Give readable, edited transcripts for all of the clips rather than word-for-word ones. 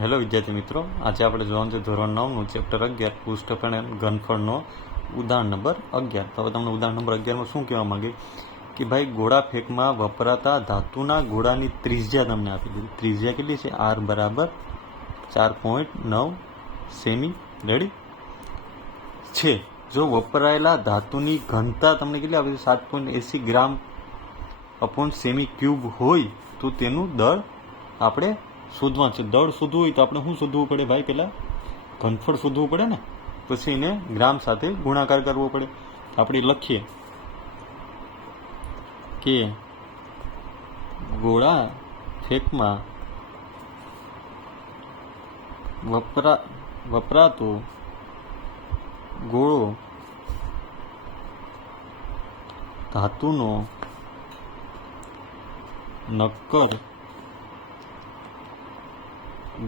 Hello વિદ્યાર્થી મિત્રો, આજે આપણે જોવાનું છે ધોરણ 9નું ચેપ્ટર 11 પુષ્ઠક અને ઘનફળનો ઉદાહરણ નંબર 11. તો હવે તમને ઉદાહરણ નંબર 11માં શું કહેવા માંગે કે ભાઈ ગોળા ફેંકમાં વપરાતા ધાતુના ગોળાની ત્રિજ્યા તમને આપી દીધી. ત્રિજ્યા કેટલી છે? R બરાબર 4.9 સેમી રેડી છે. જો વપરાયેલા ધાતુની ઘનતા તમને કેટલી આપી? 7.80 ગ્રામ અપોન સેમી ક્યુબ હોય તો તેનું દળ આપણે શોધવાનું છે. દળ શોધવું હોય તો આપણે શું શોધવું પડે ભાઈ? પહેલાં ઘનફળ શોધવું પડે ને, પછી એને ગ્રામ સાથે ગુણાકાર કરવો પડે. આપણે લખીએ કે ગોળા ફેંકમાં વપરાતો ગોળો ધાતુનો નક્કર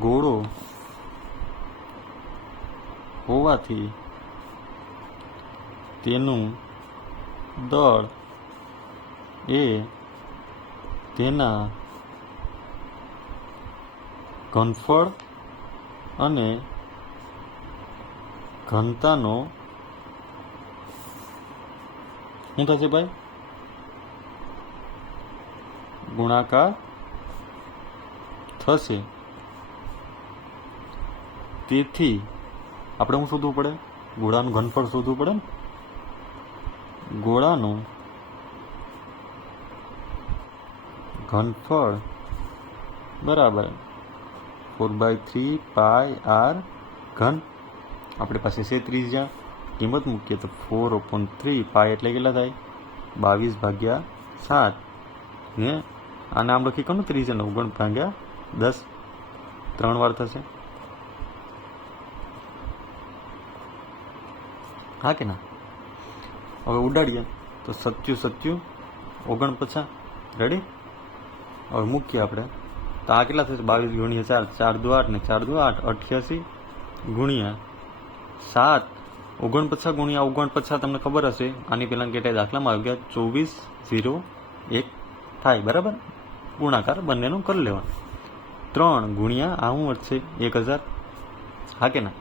ગોળો હોવાથી તેનું દળ એ તેના ઘનફળ અને ઘનતાનો શું થશે ભાઈ? ગુણાકાર થશે. તેથી આપણે શું શોધવું પડે? ગોળાનું ઘનફળ શોધવું પડે ને. ગોળાનું ઘનફળ બરાબર 4/3 પાઈ r ઘન. આપણી પાસે છે ત્રિજ્યા, કિંમત મૂકીએ તો 4/3 પાઈ એટલે કેટલા થાય? 22/7 ને આને આમ લખી કોનું ત્રિજ્યા 9/10 3 વાર થશે. હા કે ના? હવે ઉડાડીએ તો 7 49 રેડી. હવે મૂકીએ આપણે તો આ કેટલા થશે? 22 × 4 4 દુ 8 ને 4 દુ 8 88 ગુણ્યા 7 49 ગુણ્યા 49 તમને ખબર હશે. આની પહેલાં કેટલા દાખલામાં આવી ગયા? 2401 થાય બરાબર. ગુણાકાર બંનેનું કરી લેવાનું. 3 ગુણ્યા આ શું વધશે? 1000. હા કે ના?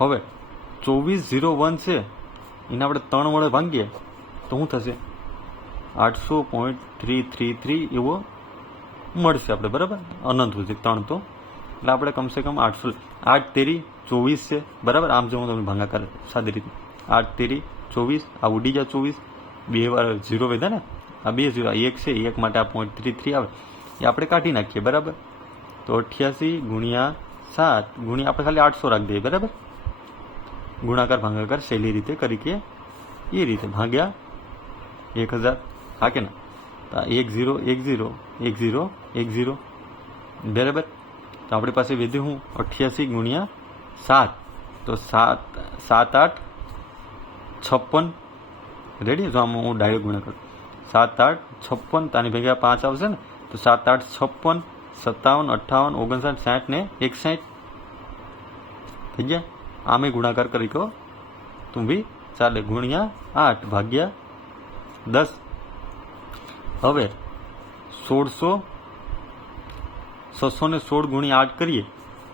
હવે 2401 છે એને આપણે 3 વડે ભાંગીએ તો શું થશે? 800.333 એવો મળશે આપણે બરાબર. અનંત સુધી 3 તો એટલે આપણે કમસે કમ 800 8 તેરી 24 છે બરાબર. આમ જો હું તમને ભાંગાકાર સાદી રીતે 8 તેરી 24 આ ઉડી જાય 24 બે વાર 0 વધ્યા ને. આ 2 0 1 છે 1 માટે આ 0.33 આવે એ આપણે કાઢી નાખીએ બરાબર. તો 88 ગુણ્યા 7 ગુણ્યા આપણે ખાલી 800 રાખી દઈએ બરાબર. ગુણાકાર ભાગાકાર સહેલી રીતે કરી કે એ રીતે ભાગ્યા 1000. હા કે ના? 10 10 10 10 બરાબર. તો આપણી પાસે વધ્યું હું 88 ગુણ્યા 7 તો 7 7 8 56 રેડી. જો આમાં હું ડાયરેક્ટ ગુણાકાર 7 8 56 તાની ભેગા 5 આવશે ને તો 7 8 56 57 58 59 60 ને 61 થઈ ગયા. આમે ગુણાકાર કરી કહો તું બી ચાલે. ગુણ્યા 8 ભાગ્યા 10. હવે 616 ગુણ્યા 8 કરીએ.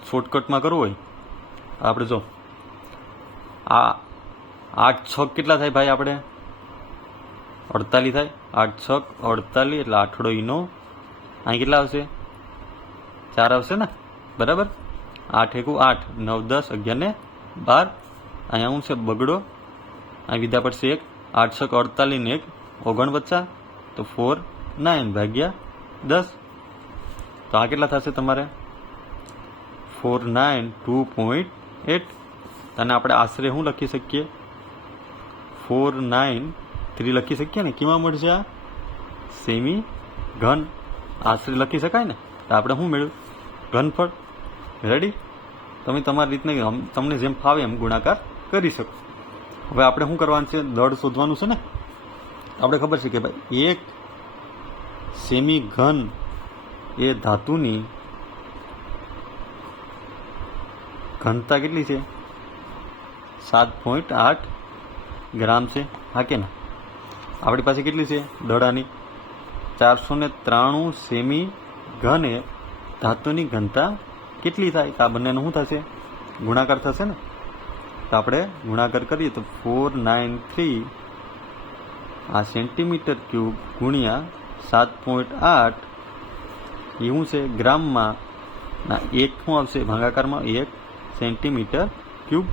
શોર્ટકટમાં કરવું હોય આપણે જો આ 8 6 કેટલા થાય ભાઈ? આપણે 48 થાય. 8 6 48 એટલે આઠડો ઈનો અહીં કેટલા આવશે? 4 આવશે ને બરાબર. 8 1 8 9 10 11 ને 12. અહીંયા શું છે? બગડો. અહીં વિધા પડશે 1 8 6 48 ને 1 49 તો 4 9 ભાગ્યા 10. તો આ કેટલા થશે તમારે? 492.8. અને આપણે આશરે શું લખી શકીએ? 493 લખી શકીએ ને. કેમાં મળશે? આ સેમી ઘન આશરે લખી શકાય ને. તો આપણે શું મેળવ્યું? ઘનફળ. રેડી. તમે તમારી રીતને તમને જેમ ફાવે એમ ગુણાકાર કરી શકો. હવે આપણે શું કરવાનું છે? દળ શોધવાનું છે ને. આપણે ખબર છે કે ભાઈ 1 સેમી ઘન એ ધાતુની ઘનતા કેટલી છે? 7.8 ગ્રામ છે. હા કે ના? આપણી પાસે કેટલી છે દડાની? 493 સેમી ઘન એ ધાતુની ઘનતા કેટલી થાય? તો આ બંનેનું શું થશે? ગુણાકાર થશે ને. તો આપણે ગુણાકાર કરીએ તો 493 આ સેન્ટીમીટર ક્યુબ ગુણ્યા 7.8 એ શું છે? ગ્રામમાં ના એક શું આવશે ભાગાકારમાં? 1 સેન્ટીમીટર ક્યુબ.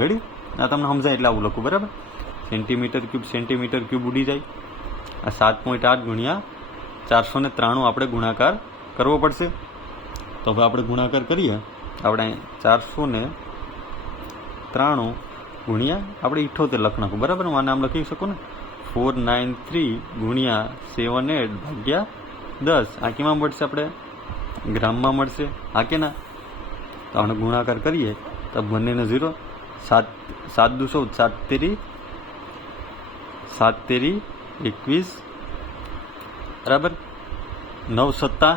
રેડી? આ તમને સમજાય એટલે આવું લખું, બરાબર? સેન્ટીમીટર ક્યુબ ઉડી જાય. આ 7.8 ગુણ્યા 493 આપણે ગુણાકાર કરવો પડશે. તો હવે આપણે ગુણાકાર કરીએ. આપણે 493 ગુણ્યા આપણે 78 લખ નાખું, બરાબર? હું આને આમ લખી શકું ને. 493 ગુણ્યા 78 ભાગ્યા 10. આ કેમાં મળશે? આપણે ગ્રામમાં મળશે. આ કે ના? તો આપણે ગુણાકાર કરીએ તો બંનેને 0. 7 દુ 14, 7 તેરી 21, બરાબર? 9 સત્તા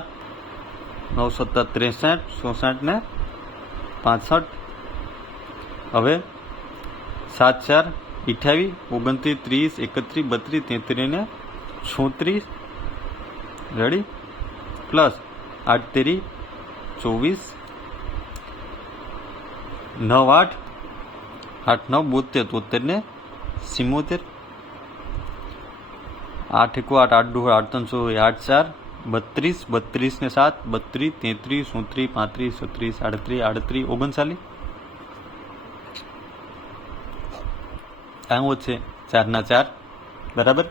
63, 64 ને 65. હવે 7 4 28, 29, 30, 31, 32, 33 ને 36. રેડી? પ્લસ 8 તેરી 24, 9 8, 8 9 72, 73 ને 77. 8 1 8, 8 2 8 3 8 4, 32, 32 ને 7, 32, 33, 34, 35, 36, 38, 38, 39. આવું છે 4 ના 4, બરાબર?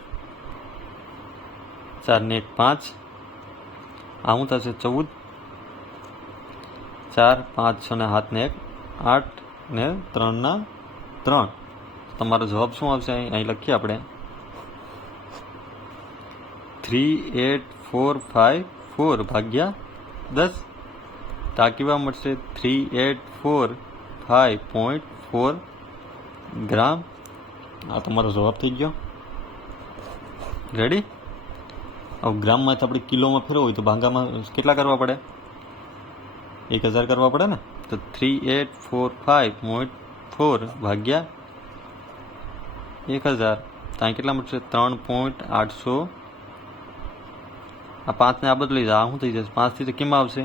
4 ને 1 5. આવું થશે 14, 4 5 6 ને 7 ને 1 8 ને 3 ના 3. તમારો જવાબ શું આવશે? અહીં લખીએ આપણે 38454 ભાગ્યા 10. તો આ કેવા મળશે? 3845.4 ગ્રામ. આ તમારો જવાબ થઈ ગયો. રેડી? હવે ગ્રામમાંથી આપણે કિલોમાં ફેરવો હોય તો ભાંગામાં કેટલા કરવા પડે? 1000 કરવા પડે ને. તો 3845.4 ભાગ્યા 1000. ત્યાં કેટલા મળશે? 3.800. આ 5 ને આ બદલી જાય. આ શું થઈ જશે? 5 થી તો કેમ આવશે?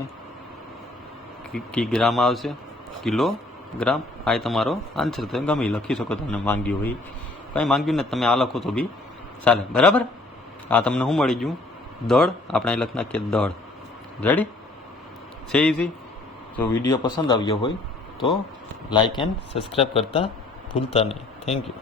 કિગ્રામ આવશે. કિલોગ્રામ. આ તમારો આન્સર તો ગમે લખી શકો. તમને માંગ્યું હોય કંઈ માંગ્યું ને તમે આ લખો તો બી ચાલે, બરાબર? આ તમને શું મળી ગયું? દળ. આપણે અહીં લખી નાખીએ દળ. રેડી? છે ઇઝી. જો વિડીયો પસંદ આવ્યો હોય તો લાઇક એન્ડ સબસ્ક્રાઈબ કરતા ભૂલતા નહીં. Thank you.